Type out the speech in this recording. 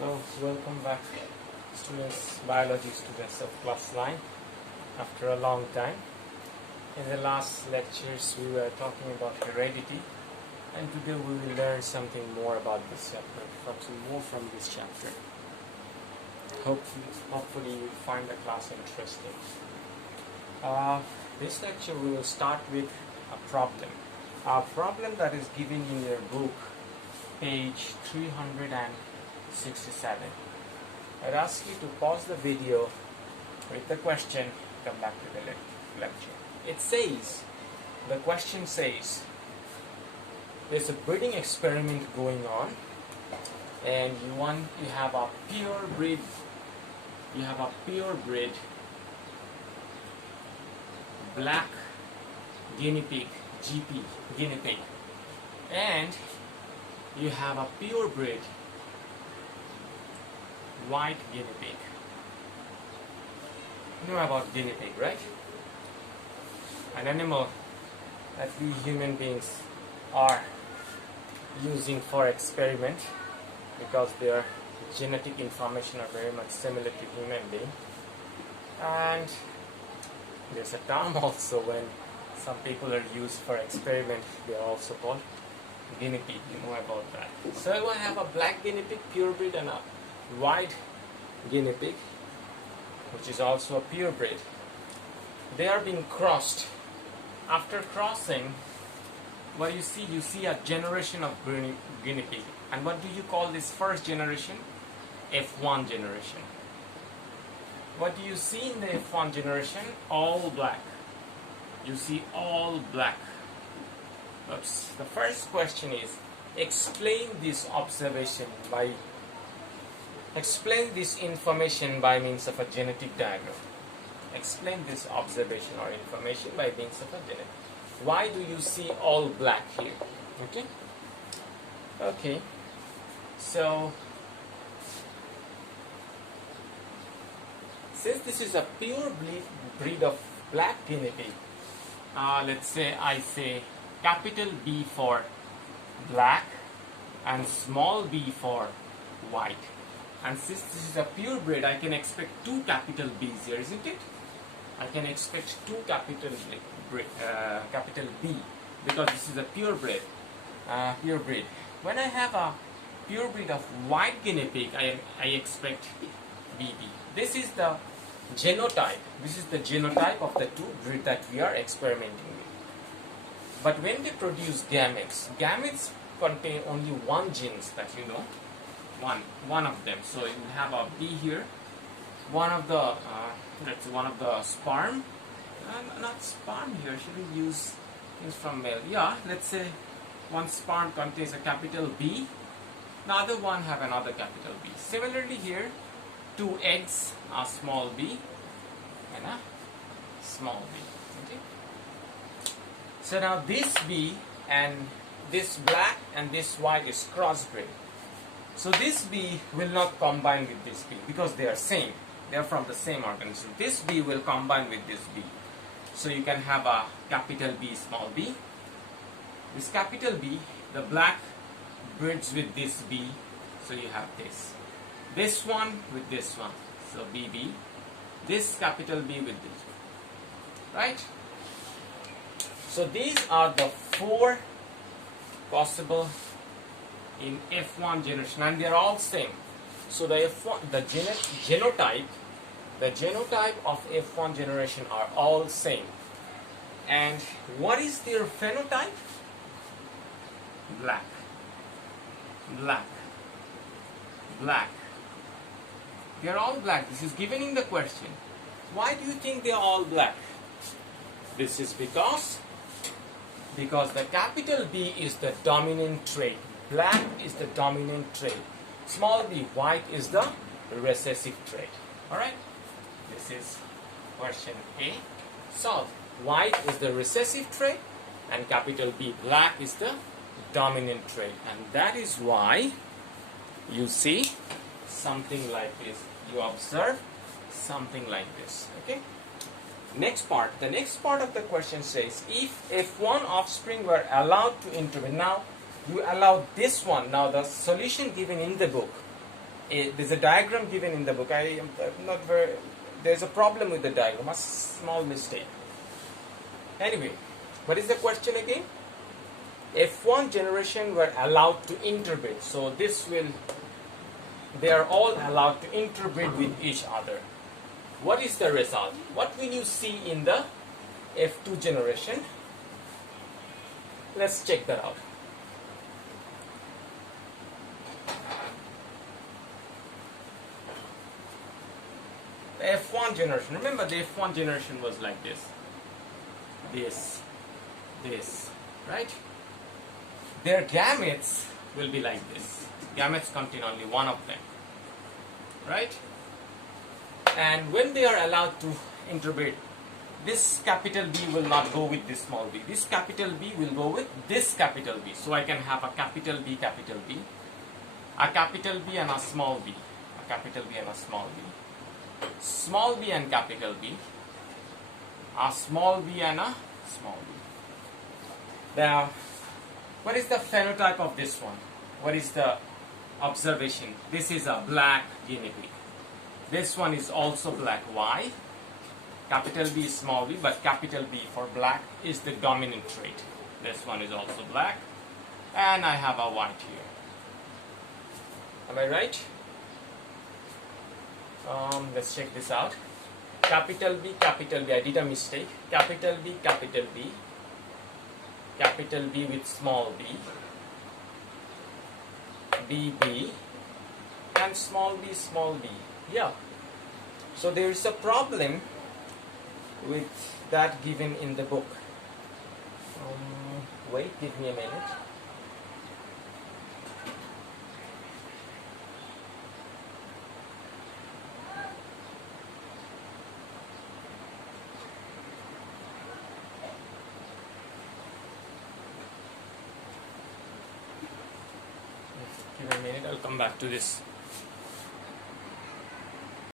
Hello, welcome back, students, biology students of class 9 after a long time. In the last lectures we were talking about heredity, and today we will learn something more about this chapter, something more from this chapter. Hopefully you will find the class interesting. This lecture we will start with a problem that is given in your book, page 367. I'd ask you to pause the video, read the question, come back to the lecture. The question says, there's a breeding experiment going on, and you have a purebred black guinea pig, GP guinea pig, and you have a purebred white guinea pig. You know about guinea pig, right? An animal that we human beings are using for experiment because their genetic information are very much similar to human being. And there's a term also when some people are used for experiment, they are also called guinea pig. You know about that. So I have a black guinea pig, purebred, and a white guinea pig, which is also a purebred. They are being crossed. After crossing, what you see? You see a generation of guinea pig. And what do you call this first generation? F1 generation. What do you see in the F1 generation? All black. You see all black. Oops. The first question is, explain this information by means of a genetic diagram. Explain this observation or information by means of a genetic. Why do you see all black here? Okay. So, since this is a pure breed of black guinea pig, let's say I say capital B for black and small b for white. And since this is a purebred, I can expect two capital B's here, isn't it? I can expect two capital B because this is a purebred. When I have a purebred of white guinea pig, I expect BB. This is the genotype. This is the genotype of the two breed that we are experimenting with. But when they produce gametes contain only one genes that you know. One of them. So you have a B here. One of the sperm. Not sperm here. Should we use things from male? Yeah. Let's say one sperm contains a capital B. The other one have another capital B. Similarly here, two eggs, a small b and a small b. Okay. So now this B and this black and this white is crossbred. So this B will not combine with this B because they are same. They are from the same organism. This B will combine with this B. So you can have a capital B, small b. This capital B, the black breeds with this B. So you have this. This one with this one. So BB. This capital B with this one. Right? So these are the four possible in F1 generation, and they are all same. So the genotype of F1 generation are all same. And what is their phenotype? Black. They are all black. This is given in the question. Why do you think they are all black? This is because the capital B is the dominant trait. Black is the dominant trait. Small b, white, is the recessive trait. Alright? This is question A. Solved. White is the recessive trait and capital B, black, is the dominant trait. And that is why you see something like this. You observe something like this. Okay? Next part. The next part of the question says, if F1 offspring were allowed to intervene. Now, you allow this one. Now, the solution given in the book there's a diagram given in the book. I am not very. There's a problem with the diagram, a small mistake. Anyway, what is the question again? F1 generation were allowed to interbreed. So they are all allowed to interbreed with each other. What is the result? What will you see in the F2 generation? Let's check that out. The F1 generation. Remember, the F1 generation was like this. This, right? Their gametes will be like this. Gametes contain only one of them, right? And when they are allowed to interbreed, this capital B will not go with this small b. This capital B will go with this capital B. So I can have a capital B, a capital B and a small b, a capital B and a small b, small b and capital B, a small b and a small b. Now, what is the phenotype of this one? What is the observation? This is a black guinea pig. This one is also black. Why? Capital B is small b, but capital B for black is the dominant trait. This one is also black. And I have a white here. Am I right? Let's check this out. Capital B, I did a mistake. Capital B, capital B with small b, B, and small b. Yeah. So there is a problem with that given in the book. Wait, give me a minute. Give me a minute, I'll come back to this.